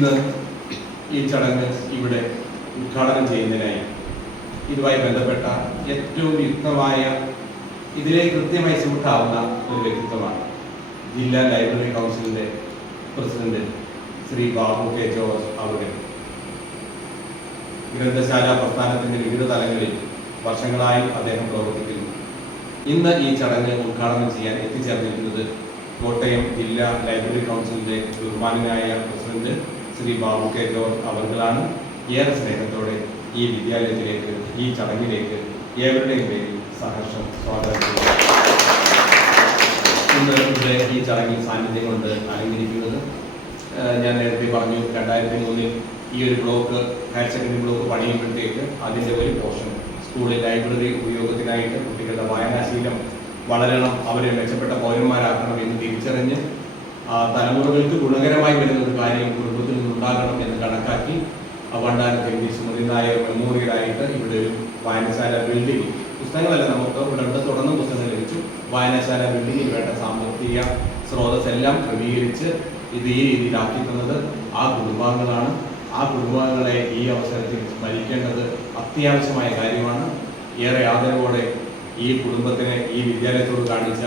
ഇന്ന് ഈ ചടങ്ങ് ഇവിടെ ഉദ്ഘാടനം ചെയ്യുന്നതിനായി ഇതുമായി ബന്ധപ്പെട്ട ഏറ്റവും യുക്തമായ ഇതിലെ കൃത്യമായി സൂട്ടാവുന്ന ഒരു വ്യക്തിത്വമാണ് ജില്ലാ ലൈബ്രറി കൗൺസിലിന്റെ പ്രസിഡന്റ് ശ്രീ ബാബു കെ ജോർജ് അവരുടെ ഗ്രന്ഥശാല പ്രസ്ഥാനത്തിന്റെ വിവിധ തലങ്ങളിൽ വർഷങ്ങളായി അദ്ദേഹം പ്രവർത്തിക്കുന്നു. ഇന്ന് ഈ ചടങ്ങ് ഉദ്ഘാടനം ചെയ്യാൻ എത്തിച്ചേർന്നിരിക്കുന്നത് കോട്ടയം ജില്ലാ ലൈബ്രറി കൗൺസിലിന്റെ ബഹുമാനനായ പ്രസിഡന്റ് ശ്രീ ബാബു കെ ഗൗർ അവർകളാണ് ഏറെ സ്നേഹത്തോടെ ഈ വിദ്യാലയത്തിലേക്ക് ഈ ചടങ്ങിലേക്ക് ഏവരുടെയും പേരിൽ സഹർഷം സ്വാഗതം. ഇന്ന് ഇവിടെ ഈ ചടങ്ങിൽ സാന്നിധ്യം കൊണ്ട് അലങ്കരിക്കുന്നത് ഞാൻ നേരത്തെ പറഞ്ഞു രണ്ടായിരത്തി മൂന്നിൽ ഈ ഒരു ബ്ലോക്ക് ഹയർ സെക്കൻഡറി ബ്ലോക്ക് പണിയുമ്പോഴത്തേക്ക് അതിന്റെ ഒരു പോർഷൻ സ്കൂളിൽ ലൈബ്രറി ഉപയോഗത്തിനായിട്ട് കുട്ടികളുടെ വായനാശീലം വളരണം അവരെ മെച്ചപ്പെട്ട പൗരന്മാരാക്കണം എന്ന് തിരിച്ചറിഞ്ഞ് തലമുറകൾക്ക് ഗുണകരമായി വരുന്ന ഒരു കാര്യം കുടുംബത്തിൽ നിന്നുണ്ടാകണം എന്ന് കണക്കാക്കി വണ്ടാനത്തെ സുമതി നായർ മെമ്മോറിയലായിട്ട് ഇവിടെ ഒരു വായനശാല ബിൽഡിംഗ് പുസ്തകങ്ങളല്ല നമുക്ക് ഇവിടെ തുടർന്ന് പുസ്തകങ്ങൾ ലഭിച്ചു. വായനശാല ബിൽഡിംഗിൽ വേണ്ട സാമ്പത്തിക സ്രോതസ് എല്ലാം ക്രമീകരിച്ച് ഇത് ഈ രീതിയിലാക്കി തന്നത് ആ കുടുംബാംഗങ്ങളാണ്. ആ കുടുംബാംഗങ്ങളെ ഈ അവസരത്തിൽ സ്മരിക്കേണ്ടത് അത്യാവശ്യമായ കാര്യമാണ്. ഏറെ ആദരവോടെ ഈ കുടുംബത്തിനെ ഈ വിദ്യാലയത്തോട് കാണിച്ച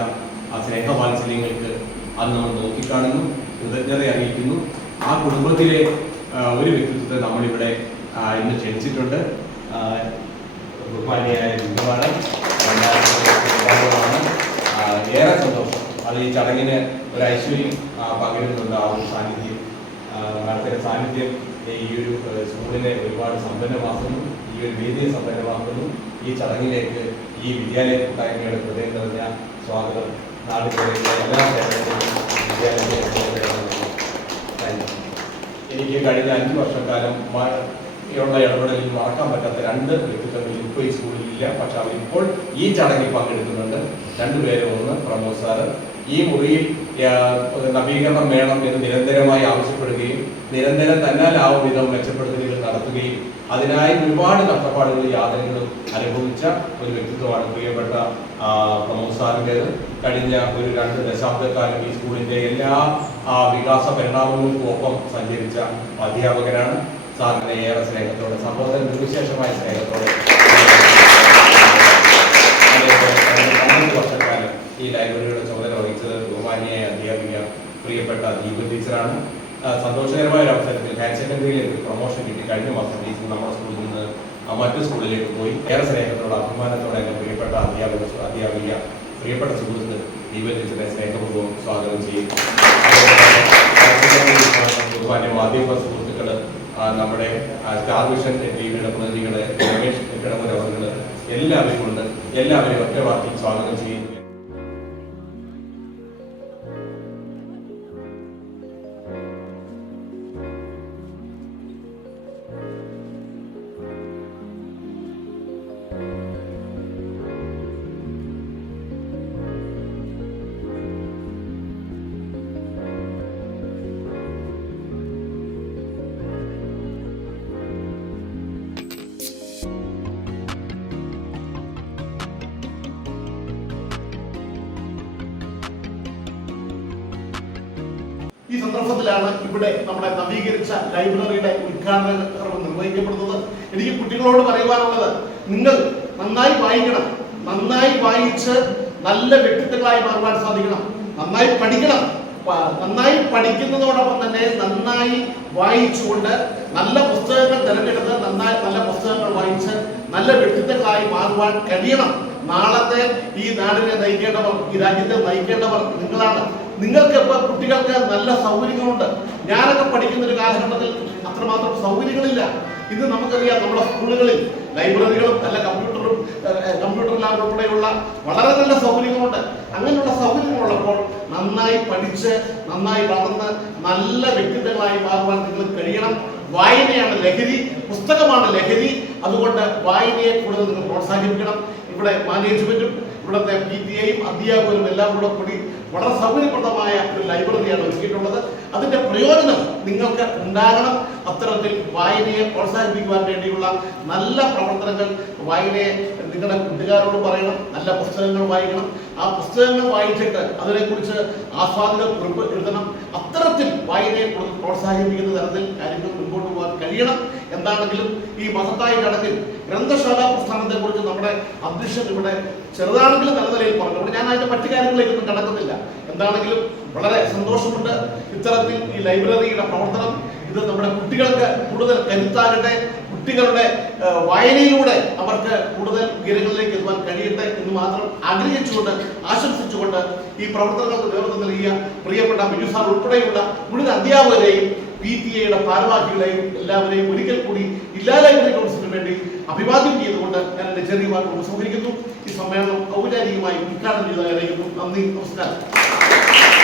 ആ സ്നേഹവാത്സല്യങ്ങൾക്ക് അത് നമ്മൾ നോക്കിക്കാണുന്നു കൃതജ്ഞത അറിയിക്കുന്നു. ആ കുടുംബത്തിലെ ഒരു വ്യക്തിത്വത്തെ നമ്മളിവിടെ ഇന്ന് ക്ഷണിച്ചിട്ടുണ്ട് ബഹുമാനിയായ ഏറെ സന്തോഷം. അത് ഈ ചടങ്ങിന് ഒരു ഐശ്വര്യം പകരുന്നുണ്ട് ആ ഒരു സാന്നിധ്യം. നടത്തിയ സാന്നിധ്യം ഈ ഒരു സ്കൂളിനെ ഒരുപാട് സമ്പന്നമാക്കുന്നു. ഈ ഒരു വേദിയെ സമ്പന്നമാക്കുന്നു. ഈ ചടങ്ങിലേക്ക് ഈ വിദ്യാലയ കൂട്ടായ്മയുടെ ഹൃദയം നിറഞ്ഞ സ്വാഗതം. എനിക്ക് കഴിഞ്ഞ അഞ്ച് വർഷക്കാലം ഉള്ള ഇടപെടലിൽ മറക്കാൻ പറ്റാത്ത രണ്ട് വ്യക്തിത്വങ്ങൾ ഇപ്പോൾ ഈ സ്കൂളിൽ ഇല്ല. പക്ഷെ അവരിപ്പോൾ ഈ ചടങ്ങിൽ പങ്കെടുക്കുന്നുണ്ട്. രണ്ടുപേരും ഒന്ന് പ്രമോദ് സാറ്. ഈ മുറിയിൽ നവീകരണം വേണം എന്ന് നിരന്തരമായി ആവശ്യപ്പെടുകയും നിരന്തരം തന്നാലാവും വിധം മെച്ചപ്പെടുത്തലുകൾ നടത്തുകയും അതിനായി ഒരുപാട് കഷ്ടപ്പാടുകളും യാതനകളും അനുഭവിച്ച ഒരു വ്യക്തിത്വമാണ് പ്രിയപ്പെട്ട പ്രമോദ് സാറിന്റെ കഴിഞ്ഞ ഒരു രണ്ട് ദശാബ്ദക്കാലം ഈ സ്കൂളിന്റെ എല്ലാ വികാസ പരിണാമങ്ങൾക്കും ഒപ്പം സഞ്ചരിച്ച അധ്യാപകനാണ് സാറിനെ ഏറെ സ്നേഹത്തോടെ സംബോധന നിർവിശേഷമായ സ്നേഹത്തോടെ പ്രിയപ്പെട്ട ദീപ ടീച്ചറാണ്. സന്തോഷകരമായ ഒരു അവസരത്തിൽ ഹയർ സെക്കൻഡറിയിലേക്ക് പ്രൊമോഷൻ കിട്ടി. കഴിഞ്ഞ മാസം ടീച്ചർ നമ്മുടെ സ്കൂളിൽ നിന്ന് മറ്റു സ്കൂളിലേക്ക് പോയി. ഏറെ സ്നേഹത്തോടെ അഭിമാനത്തോടെ എന്റെ പ്രിയപ്പെട്ട അധ്യാപക അധ്യാപിക പ്രിയപ്പെട്ട സുഹൃത്ത് ദീപ ടീച്ചറെ സ്നേഹപൂർവം സ്വാഗതം ചെയ്യും ബഹുമാന്യ മാധ്യമ സുഹൃത്തുക്കൾ നമ്മുടെ സ്റ്റാർ വിഷൻ ടി വിയുടെ പ്രതിനിധികൾ രമേഷ് കിടമുരവങ്ങൾ എല്ലാവരും കൊണ്ട് എല്ലാവരെയും ഒറ്റ സ്വാഗതം ചെയ്യുന്നു. ഈ സന്ദർഭത്തിലാണ് ഇവിടെ നമ്മുടെ നവീകരിച്ച ലൈബ്രറിയുടെ ഉദ്ഘാടന കർമ്മം നിർവഹിക്കപ്പെടുന്നത്. എനിക്ക് കുട്ടികളോട് പറയുവാനുള്ളത് നിങ്ങൾ നന്നായി വായിക്കണം. നന്നായി വായിച്ച് നല്ല വ്യക്തിത്വങ്ങളായി മാറുവാൻ സാധിക്കണം. നന്നായി പഠിക്കണം. നന്നായി പഠിക്കുന്നതോടൊപ്പം തന്നെ നന്നായി വായിച്ചുകൊണ്ട് നല്ല പുസ്തകങ്ങൾ തിരഞ്ഞെടുത്ത് നന്നായി നല്ല പുസ്തകങ്ങൾ വായിച്ച് നല്ല വ്യക്തിത്വങ്ങളായി മാറുവാൻ കഴിയണം. നാളത്തെ ഈ നാടിനെ നയിക്കേണ്ടവർ ഈ രാജ്യത്തെ നയിക്കേണ്ടവർ നിങ്ങളാണ്. നിങ്ങൾക്ക് ഇപ്പൊ കുട്ടികൾക്ക് നല്ല സൗകര്യങ്ങളുണ്ട്? ഞാനൊക്കെ പഠിക്കുന്ന ഒരു കാലഘട്ടത്തിൽ അത്രമാത്രം സൗകര്യങ്ങളില്ല. ഇന്ന് നമുക്കറിയാം നമ്മുടെ സ്കൂളുകളിൽ ലൈബ്രറികളും നല്ല കമ്പ്യൂട്ടറും കമ്പ്യൂട്ടർ ലാബ് ഉൾപ്പെടെയുള്ള വളരെ നല്ല സൗകര്യങ്ങളുണ്ട്. അങ്ങനെയുള്ള സൗകര്യങ്ങളുള്ളപ്പോൾ നന്നായി പഠിച്ച് നന്നായി വളർന്ന് നല്ല വ്യക്തിത്വങ്ങളായി മാറുവാൻ നിങ്ങൾ കഴിയണം. വായനയാണ് ലഹരി പുസ്തകമാണ് ലഹരി. അതുകൊണ്ട് വായനയെ കൂടുതൽ നിങ്ങൾ പ്രോത്സാഹിപ്പിക്കണം. ഇവിടെ മാനേജ്മെന്റും ഇവിടുത്തെ പി ടി ഐയും അധ്യാപകരും എല്ലാം കൂടെ കൂടി വളരെ സൗകര്യപ്രദമായ ഒരു ലൈബ്രറിയാണ് ഒരുക്കിയിട്ടുള്ളത്. അതിന്റെ പ്രയോജനം നിങ്ങൾക്ക് ഉണ്ടാകണം. അത്തരത്തിൽ വായനയെ പ്രോത്സാഹിപ്പിക്കുവാൻ വേണ്ടിയുള്ള നല്ല പ്രവർത്തനങ്ങൾ വായനയെ നിങ്ങളുടെ കൂട്ടുകാരോട് പറയണം. നല്ല പുസ്തകങ്ങൾ വായിക്കണം. ആ പുസ്തകങ്ങൾ വായിച്ചിട്ട് അതിനെക്കുറിച്ച് ആസ്വാദക കുറിപ്പ് എഴുതണം. അത്തരത്തിൽ വായനയെ പ്രോത്സാഹിപ്പിക്കുന്ന തരത്തിൽ കാര്യങ്ങൾ മുമ്പോട്ട് പോകാൻ കഴിയണം. എന്താണെങ്കിലും ഈ മഹത്തായ ചടങ്ങിൽ ഗ്രന്ഥശാല പ്രസ്ഥാനത്തെ കുറിച്ച് നമ്മുടെ അധ്യക്ഷൻ ഇവിടെ ചെറുതാണെങ്കിലും നല്ല നിലയിൽ പറഞ്ഞു. അവിടെ ഞാൻ അതിന്റെ മറ്റു കാര്യങ്ങളിലേക്കൊന്നും കടക്കുന്നില്ല എന്താണെങ്കിലും വളരെ സന്തോഷമുണ്ട് ഇത്തരത്തിൽ ഈ ലൈബ്രറിയുടെ പ്രവർത്തനം. ഇത് നമ്മുടെ കുട്ടികൾക്ക് കൂടുതൽ കരുത്താകട്ടെ കുട്ടികളുടെ വായനയിലൂടെ അവർക്ക് കൂടുതൽ ഉയരങ്ങളിലേക്ക് എത്തുവാൻ കഴിയട്ടെ എന്ന് മാത്രം ആഗ്രഹിച്ചുകൊണ്ട് ആശംസിച്ചുകൊണ്ട് ഈ പ്രവർത്തനങ്ങൾക്ക് നേതൃത്വം നൽകിയ പ്രിയപ്പെട്ട ബിജു സാർ ഉൾപ്പെടെയുള്ള മുഴുവൻ അധ്യാപകരെയും പി ടി എയുടെ ഭാരവാഹികളെയും എല്ലാവരെയും ഒരിക്കൽ കൂടി ജില്ലാ ലൈബ്രറി കൗൺസിലിന് വേണ്ടി അഭിവാദ്യം ചെയ്തുകൊണ്ട് ഞാൻ എന്റെ ചെറിയ വാക്കുകൾ സ്വീകരിക്കുന്നു ഈ സമ്മേളനം ഔപചാരികമായി ഉദ്ഘാടനം ചെയ്ത് നന്ദി നമസ്കാരം.